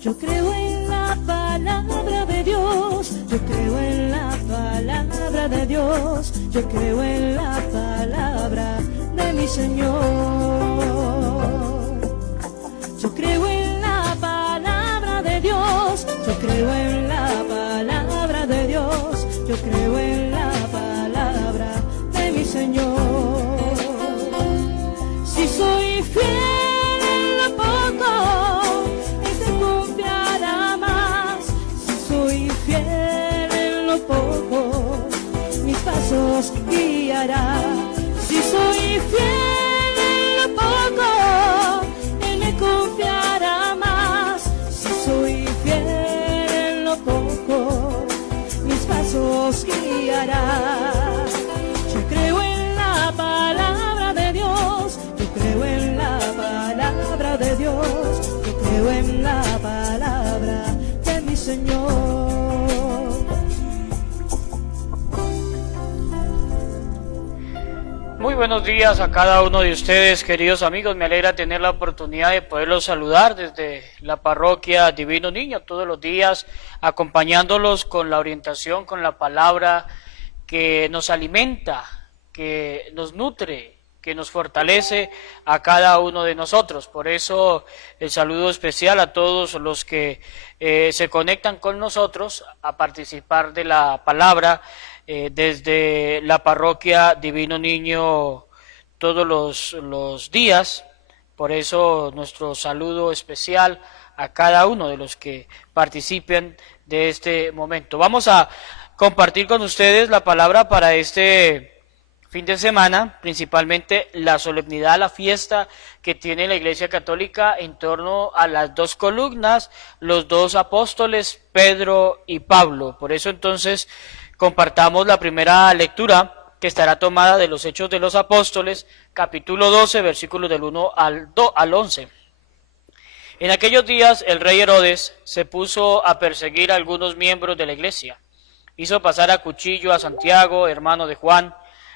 Yo creo en la palabra de Dios, yo creo en la palabra de Dios, yo creo en la palabra de mi Señor. Yo creo en la palabra de Dios, yo creo en la palabra de Dios, yo creo en la palabra de mi Señor. Si soy fiel en lo poco, Él te confiará más. Si soy fiel en lo poco, mis pasos guiará. Si soy fiel en lo poco, Él me confiará más. Si soy fiel en lo poco, mis pasos guiará. Yo creo en la palabra de Dios, yo creo en la palabra de Dios, yo creo en la palabra de mi Señor. Muy buenos días a cada uno de ustedes, queridos amigos. Me alegra tener la oportunidad de poderlos saludar desde la parroquia Divino Niño todos los días, acompañándolos con la orientación, con la palabra que nos alimenta, que nos nutre, que nos fortalece a cada uno de nosotros. Por eso el saludo especial a todos los que se conectan con nosotros a participar de la palabra desde la parroquia Divino Niño todos los días. Por eso nuestro saludo especial a cada uno de los que participen de este momento. Vamos a compartir con ustedes la palabra para este fin de semana, principalmente la solemnidad, la fiesta que tiene la Iglesia Católica en torno a las dos columnas, los dos apóstoles, Pedro y Pablo. Por eso entonces compartamos la primera lectura, que estará tomada de los Hechos de los Apóstoles, capítulo 12, versículos del 1 al 11. En aquellos días el rey Herodes se puso a perseguir a algunos miembros de la iglesia. Hizo pasar a cuchillo a Santiago, hermano de Juan.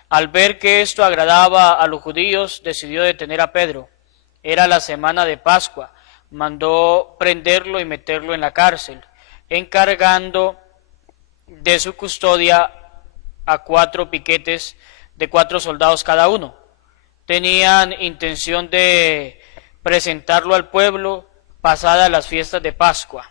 Al ver que esto agradaba a los judíos, decidió detener a Pedro. Era la semana de Pascua. Mandó prenderlo y meterlo en la cárcel, encargando de su custodia a 4 piquetes de 4 soldados cada uno. Tenían intención de presentarlo al pueblo pasadas las fiestas de Pascua.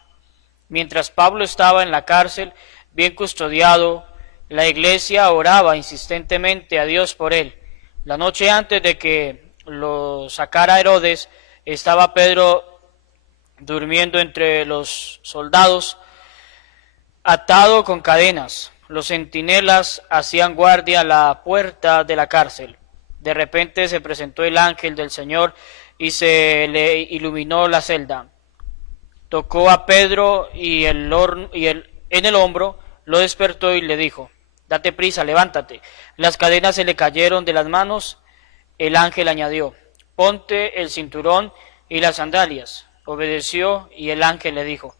Mientras Pablo estaba en la cárcel, bien custodiado, la iglesia oraba insistentemente a Dios por él. La noche antes de que lo sacara Herodes, estaba Pedro durmiendo entre los soldados, atado con cadenas. Los centinelas hacían guardia a la puerta de la cárcel. De repente se presentó el ángel del Señor y se le iluminó la celda. Tocó a Pedro en el hombro, lo despertó y le dijo: «Date prisa, levántate». Las cadenas se le cayeron de las manos. El ángel añadió: «Ponte el cinturón y las sandalias». Obedeció y el ángel le dijo: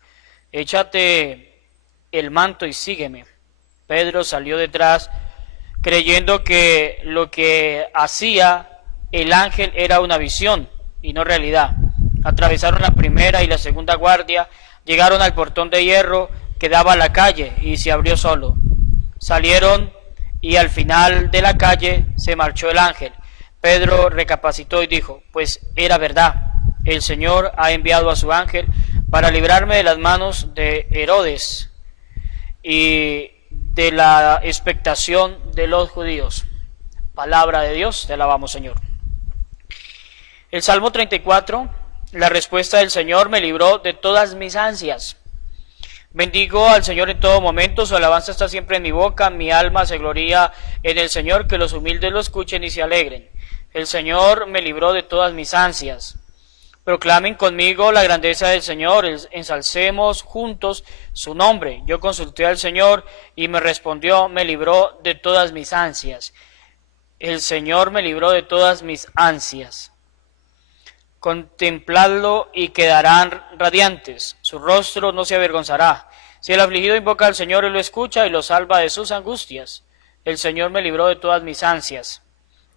«Échate el manto y sígueme». Pedro salió detrás, creyendo que lo que hacía el ángel era una visión y no realidad. Atravesaron la primera y la segunda guardia, llegaron al portón de hierro que daba a la calle y se abrió solo. Salieron y al final de la calle se marchó el ángel. Pedro recapacitó y dijo: «Pues era verdad, el Señor ha enviado a su ángel para librarme de las manos de Herodes y de la expectación de los judíos». Palabra de Dios, te alabamos, Señor. El Salmo 34, la respuesta del Señor me libró de todas mis ansias. Bendigo al Señor en todo momento, su alabanza está siempre en mi boca, mi alma se gloría en el Señor, que los humildes lo escuchen y se alegren. El Señor me libró de todas mis ansias. Proclamen conmigo la grandeza del Señor, ensalcemos juntos su nombre. Yo consulté al Señor y me respondió, me libró de todas mis ansias. El Señor me libró de todas mis ansias. Contempladlo y quedarán radiantes, su rostro no se avergonzará. Si el afligido invoca al Señor, Él lo escucha y lo salva de sus angustias. El Señor me libró de todas mis ansias.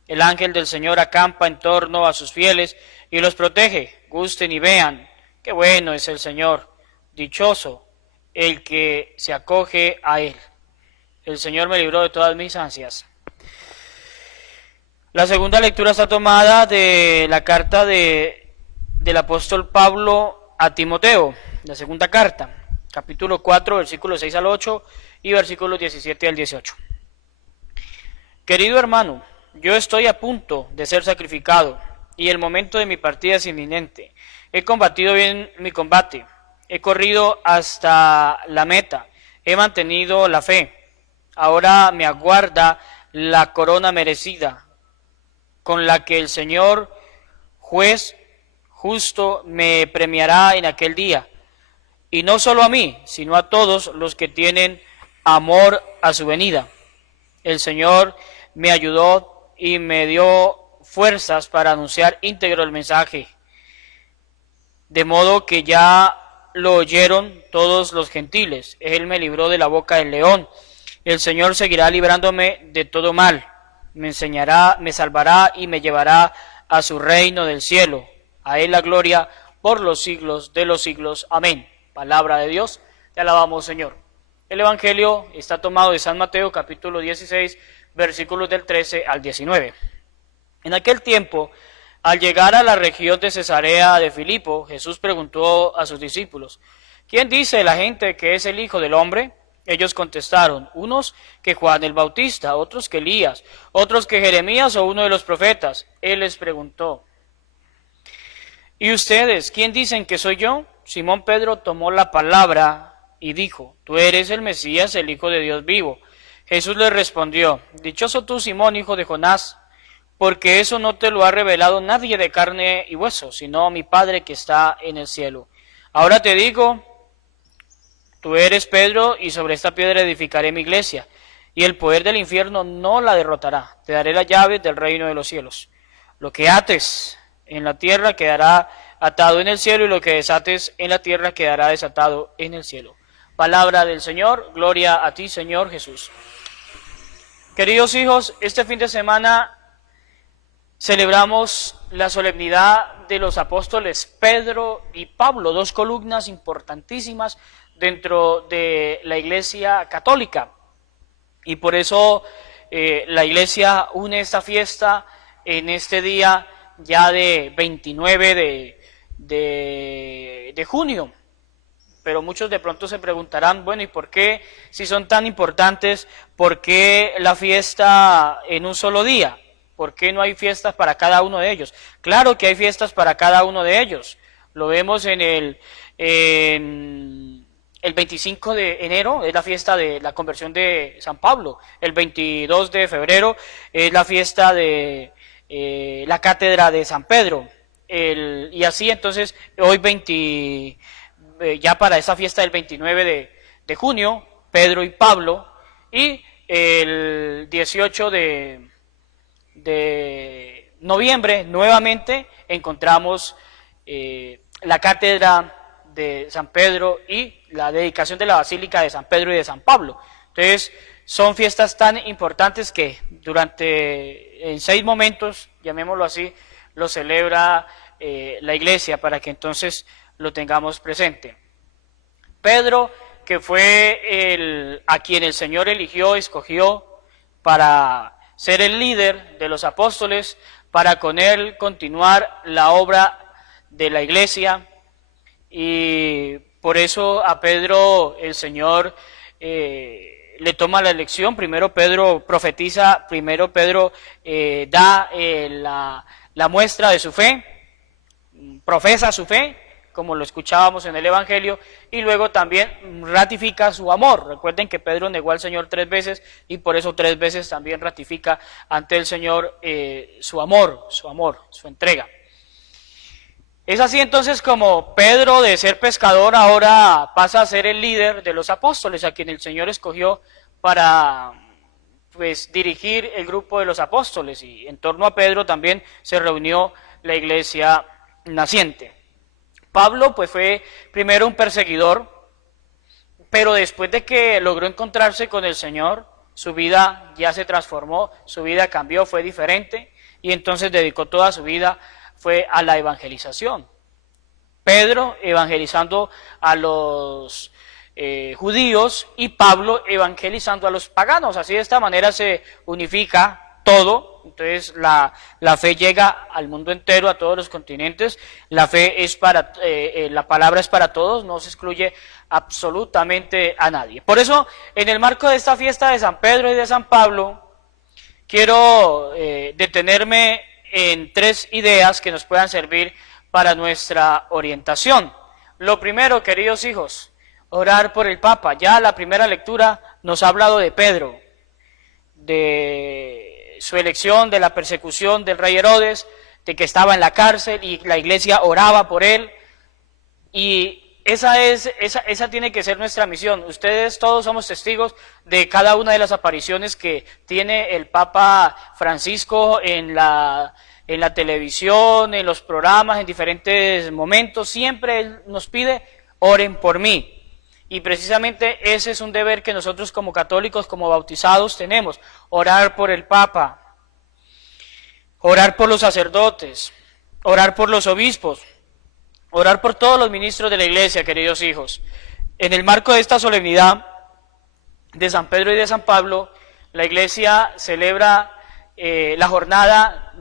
El ángel del Señor acampa en torno a sus fieles y los protege. Gusten y vean, qué bueno es el Señor. dichoso el que se acoge a Él. El Señor me libró de todas mis ansias. La segunda lectura está tomada de la carta del apóstol Pablo a Timoteo, la segunda carta, capítulo 4, versículos 6 al 8 y versículos 17 al 18. Querido hermano, yo estoy a punto de ser sacrificado y el momento de mi partida es inminente. He combatido bien mi combate, he corrido hasta la meta, he mantenido la fe. Ahora me aguarda la corona merecida, con la que el Señor, juez justo, me premiará en aquel día. Y no solo a mí, sino a todos los que tienen amor a su venida. El Señor me ayudó y me dio fuerzas para anunciar íntegro el mensaje, de modo que ya lo oyeron todos los gentiles. Él me libró de la boca del león. El Señor seguirá librándome de todo mal. Me enseñará, me salvará y me llevará a su reino del cielo. A Él la gloria por los siglos de los siglos. Amén. Palabra de Dios. Te alabamos, Señor. El Evangelio está tomado de San Mateo, capítulo 16, versículos del 13 al 19. En aquel tiempo, al llegar a la región de Cesarea de Filipo, Jesús preguntó a sus discípulos: ¿quién dice la gente que es el Hijo del Hombre? Ellos contestaron: unos que Juan el Bautista, otros que Elías, otros que Jeremías o uno de los profetas. Él les preguntó: ¿y ustedes quién dicen que soy yo? Simón Pedro tomó la palabra y dijo: tú eres el Mesías, el Hijo de Dios vivo. Jesús le respondió: dichoso tú, Simón, hijo de Jonás, porque eso no te lo ha revelado nadie de carne y hueso, sino mi Padre que está en el cielo. Ahora te digo, tú eres Pedro, y sobre esta piedra edificaré mi iglesia, y el poder del infierno no la derrotará. Te daré las llaves del reino de los cielos. Lo que ates en la tierra quedará atado en el cielo, y lo que desates en la tierra quedará desatado en el cielo. Palabra del Señor. Gloria a ti, Señor Jesús. Queridos hijos, este fin de semana celebramos la solemnidad de los apóstoles Pedro y Pablo, dos columnas importantísimas dentro de la Iglesia católica. Y por eso la Iglesia une esta fiesta en este día ya de 29 de junio. Pero muchos de pronto se preguntarán, bueno, ¿y por qué, si son tan importantes, por qué la fiesta en un solo día? ¿Por qué no hay fiestas para cada uno de ellos? Claro que hay fiestas para cada uno de ellos. Lo vemos en el 25 de enero, es la fiesta de la conversión de San Pablo. El 22 de febrero es la fiesta de la cátedra de San Pedro. Y así entonces, hoy ya para esa fiesta del 29 de junio, Pedro y Pablo, y el 18 de noviembre nuevamente encontramos la cátedra de San Pedro y la dedicación de la Basílica de San Pedro y de San Pablo. Entonces, son fiestas tan importantes que en 6 momentos, llamémoslo así, lo celebra la Iglesia, para que entonces lo tengamos presente. Pedro, que fue a quien el Señor escogió para ser el líder de los apóstoles, para con él continuar la obra de la Iglesia, y por eso a Pedro el Señor le toma la elección. Primero Pedro profetiza, primero Pedro da la muestra de su fe, profesa su fe, como lo escuchábamos en el Evangelio, y luego también ratifica su amor. Recuerden que Pedro negó al Señor 3 veces, y por eso 3 veces también ratifica ante el Señor su amor, su entrega. Es así entonces como Pedro, de ser pescador, ahora pasa a ser el líder de los apóstoles, a quien el Señor escogió para dirigir el grupo de los apóstoles, y en torno a Pedro también se reunió la iglesia naciente. Pablo fue primero un perseguidor, pero después de que logró encontrarse con el Señor, su vida ya se transformó, su vida cambió, fue diferente, y entonces dedicó toda su vida a la evangelización. Pedro evangelizando a los judíos y Pablo evangelizando a los paganos. Así de esta manera se unifica todo. Entonces la fe llega al mundo entero, a todos los continentes. La fe es la palabra es para todos, no se excluye absolutamente a nadie. Por eso, en el marco de esta fiesta de San Pedro y de San Pablo, quiero detenerme en 3 ideas que nos puedan servir para nuestra orientación. Lo primero, queridos hijos, orar por el Papa. Ya la primera lectura nos ha hablado de Pedro, de su elección, de la persecución del rey Herodes, de que estaba en la cárcel y la iglesia oraba por él. Y esa tiene que ser nuestra misión. Ustedes todos somos testigos de cada una de las apariciones que tiene el Papa Francisco en la televisión, en los programas, en diferentes momentos. Siempre él nos pide, oren por mí. Y precisamente ese es un deber que nosotros como católicos, como bautizados tenemos, orar por el Papa, orar por los sacerdotes, orar por los obispos, orar por todos los ministros de la iglesia, queridos hijos. En el marco de esta solemnidad de San Pedro y de San Pablo, la iglesia celebra la jornada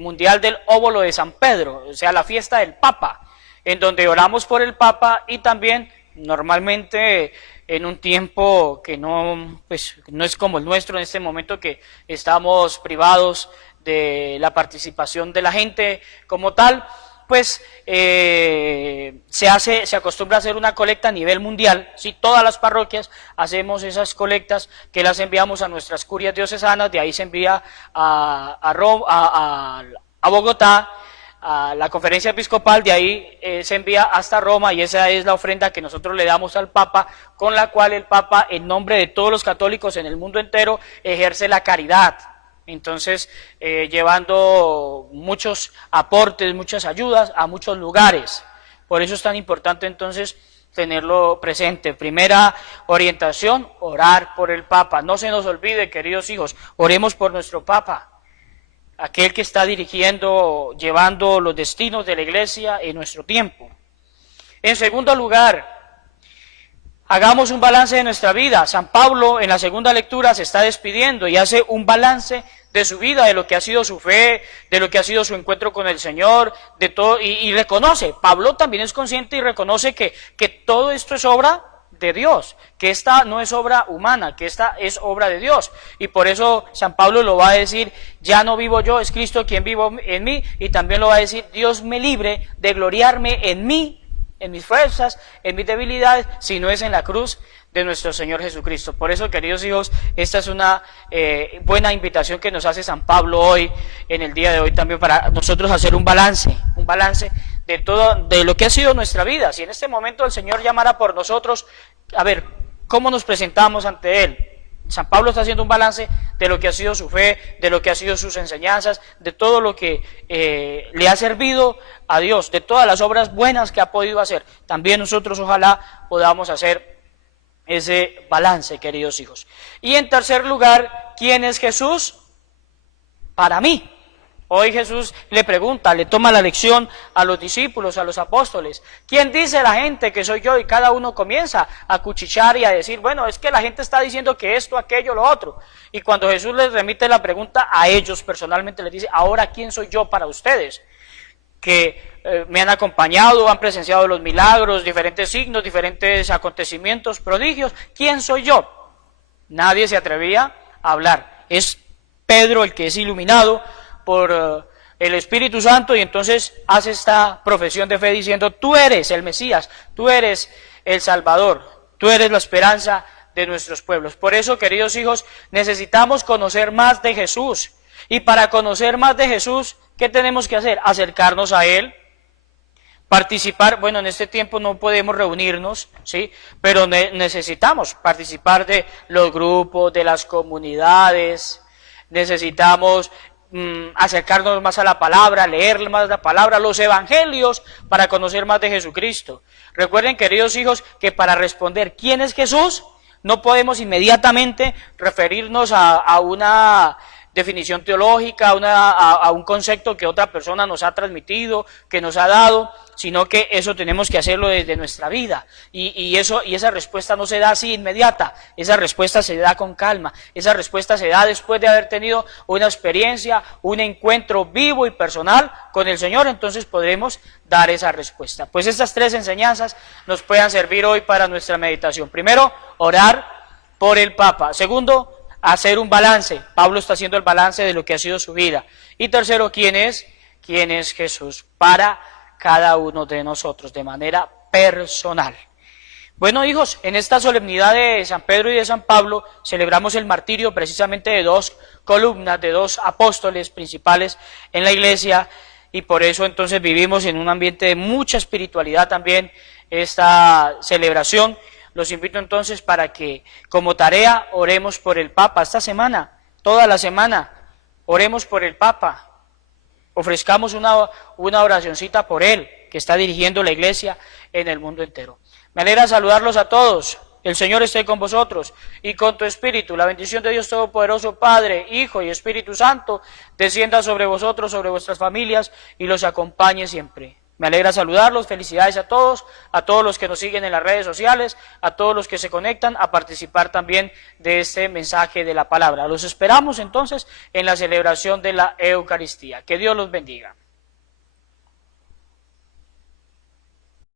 mundial del óbolo de San Pedro, o sea, la fiesta del Papa, en donde oramos por el Papa y también normalmente en un tiempo que no es como el nuestro en este momento, que estamos privados de la participación de la gente como tal, pues se acostumbra a hacer una colecta a nivel mundial. ¿Sí? Todas las parroquias hacemos esas colectas que las enviamos a nuestras curias diocesanas, de ahí se envía a Bogotá, a la conferencia episcopal, de ahí se envía hasta Roma, y esa es la ofrenda que nosotros le damos al Papa, con la cual el Papa, en nombre de todos los católicos en el mundo entero, ejerce la caridad. Entonces, llevando muchos aportes, muchas ayudas a muchos lugares. Por eso es tan importante entonces tenerlo presente. Primera orientación, orar por el Papa. No se nos olvide, queridos hijos, oremos por nuestro Papa, aquel que está dirigiendo, llevando los destinos de la iglesia en nuestro tiempo. En segundo lugar, hagamos un balance de nuestra vida. San Pablo en la segunda lectura se está despidiendo y hace un balance de su vida, de lo que ha sido su fe, de lo que ha sido su encuentro con el Señor, de todo, y reconoce, Pablo también es consciente y reconoce que todo esto es obra de Dios, que esta no es obra humana, que esta es obra de Dios, y por eso San Pablo lo va a decir, ya no vivo yo, es Cristo quien vive en mí, y también lo va a decir, Dios me libre de gloriarme en mí, en mis fuerzas, en mis debilidades, si no es en la cruz de nuestro Señor Jesucristo. Por eso, queridos hijos, esta es una buena invitación que nos hace San Pablo hoy, en el día de hoy, también para nosotros hacer un balance de todo, de lo que ha sido nuestra vida. Si en este momento el Señor llamara por nosotros, a ver, ¿cómo nos presentamos ante Él? San Pablo está haciendo un balance de lo que ha sido su fe, de lo que ha sido sus enseñanzas, de todo lo que le ha servido a Dios, de todas las obras buenas que ha podido hacer. También nosotros ojalá podamos hacer ese balance, queridos hijos. Y en tercer lugar, ¿quién es Jesús? Para mí. Hoy Jesús le pregunta, le toma la lección a los discípulos, a los apóstoles. ¿Quién dice la gente que soy yo? Y cada uno comienza a cuchichear y a decir, bueno, es que la gente está diciendo que esto, aquello, lo otro. Y cuando Jesús les remite la pregunta a ellos personalmente, les dice, ahora, ¿quién soy yo para ustedes? Que me han acompañado, han presenciado los milagros, diferentes signos, diferentes acontecimientos, prodigios. ¿Quién soy yo? Nadie se atrevía a hablar. Es Pedro el que es iluminado por el Espíritu Santo, y entonces hace esta profesión de fe diciendo, tú eres el Mesías, tú eres el Salvador, tú eres la esperanza de nuestros pueblos. Por eso, queridos hijos, necesitamos conocer más de Jesús, y para conocer más de Jesús, ¿qué tenemos que hacer? Acercarnos a Él, participar. Bueno, en este tiempo no podemos reunirnos, ¿sí? Pero necesitamos participar de los grupos, de las comunidades, necesitamos acercarnos más a la palabra, leer más la palabra, los evangelios, para conocer más de Jesucristo. Recuerden, queridos hijos, que para responder quién es Jesús, no podemos inmediatamente referirnos a una definición teológica, a un concepto que otra persona nos ha transmitido, que nos ha dado, sino que eso tenemos que hacerlo desde nuestra vida, y esa respuesta no se da así inmediata, esa respuesta se da con calma, esa respuesta se da después de haber tenido una experiencia, un encuentro vivo y personal con el Señor. Entonces podremos dar esa respuesta. Pues estas 3 enseñanzas nos puedan servir hoy para nuestra meditación. Primero, orar por el Papa. Segundo, hacer un balance. Pablo está haciendo el balance de lo que ha sido su vida. Y tercero, ¿quién es Jesús para cada uno de nosotros de manera personal? Bueno, hijos, en esta solemnidad de San Pedro y de San Pablo celebramos el martirio precisamente de 2 columnas, de 2 apóstoles principales en la iglesia, y por eso entonces vivimos en un ambiente de mucha espiritualidad también esta celebración. Los invito entonces para que como tarea oremos por el Papa esta semana, toda la semana, oremos por el Papa, ofrezcamos una oracioncita por él, que está dirigiendo la iglesia en el mundo entero. Me alegra saludarlos a todos. El Señor esté con vosotros y con tu espíritu. La bendición de Dios Todopoderoso, Padre, Hijo y Espíritu Santo, descienda sobre vosotros, sobre vuestras familias y los acompañe siempre. Me alegra saludarlos, felicidades a todos los que nos siguen en las redes sociales, a todos los que se conectan a participar también de este mensaje de la palabra. Los esperamos entonces en la celebración de la Eucaristía. Que Dios los bendiga.